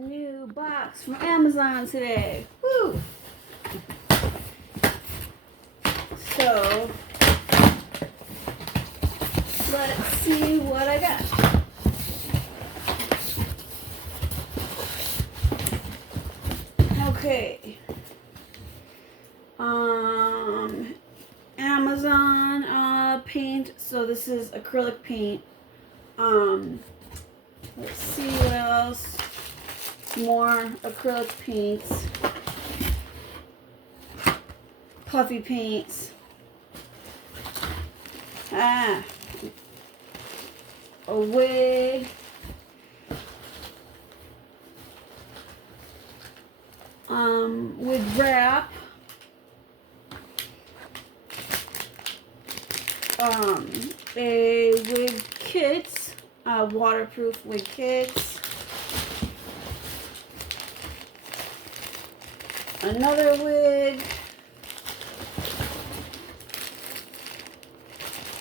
new box from Amazon today. Woo! So, let's see what I got. Okay. Amazon paint. So this is acrylic paint. Let's see what else. More acrylic paints. Puffy paints. A wig. Wig wrap. A wig kit, waterproof wig kits. Another wig.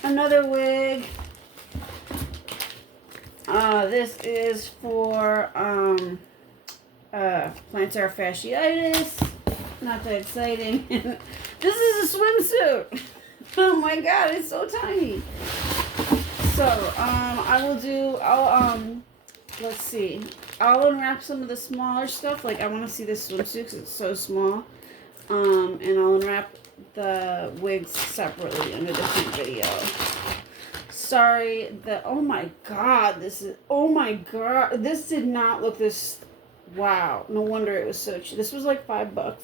Another wig. This is for plantar fasciitis. Not that exciting. This is a swimsuit. Oh my god, it's so tiny. So, let's see. I'll unwrap some of the smaller stuff. Like, I want to see this swimsuit because it's so small. And I'll unwrap the wigs separately in a different video. Sorry, oh my god, this did not look this, wow. No wonder it was so cheap. This was like $5.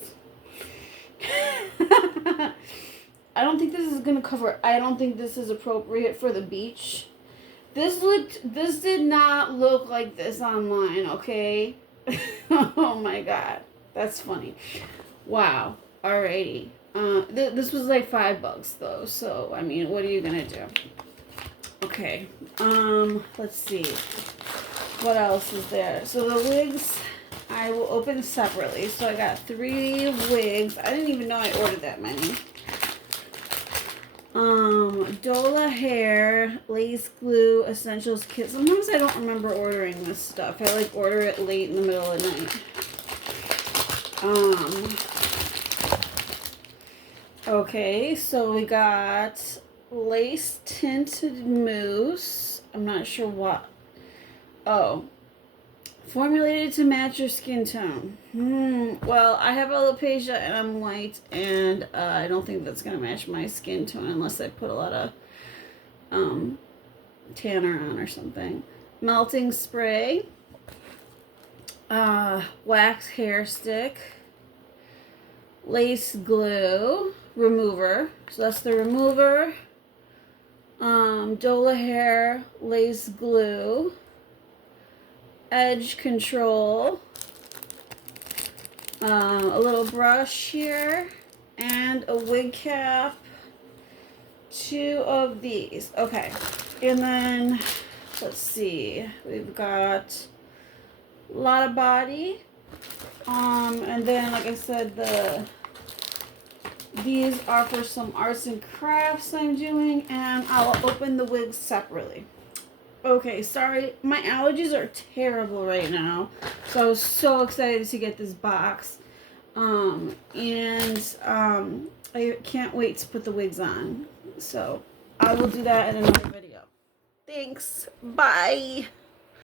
I don't think this is gonna cover. I don't think this is appropriate for the beach. This did not look like this online, okay? Oh my god, that's funny. Wow. Alrighty. This was like $5 though. So I mean, what are you gonna do? Okay. Let's see. What else is there? So the wigs, I will open separately. So I got 3 wigs. I didn't even know I ordered that many. Dola Hair Lace Glue Essentials Kit. Sometimes I don't remember ordering this stuff. I like order it late in the middle of the night. Okay, so we got lace tinted mousse. I'm not sure what. Oh. Formulated to match your skin tone. Well, I have alopecia and I'm white, and I don't think that's going to match my skin tone unless I put a lot of tanner on or something. Melting spray. Wax hair stick. Lace glue. Remover. So that's the remover. Dola Hair lace glue. Edge control, a little brush here, and a wig cap, 2 of these. Okay, and then let's see, we've got a lot of body, and then like I said, these are for some arts and crafts I'm doing, and I'll open the wigs separately. Okay, sorry, my allergies are terrible right now, so I was so excited to get this box, I can't wait to put the wigs on, so I will do that in another video. Thanks, bye!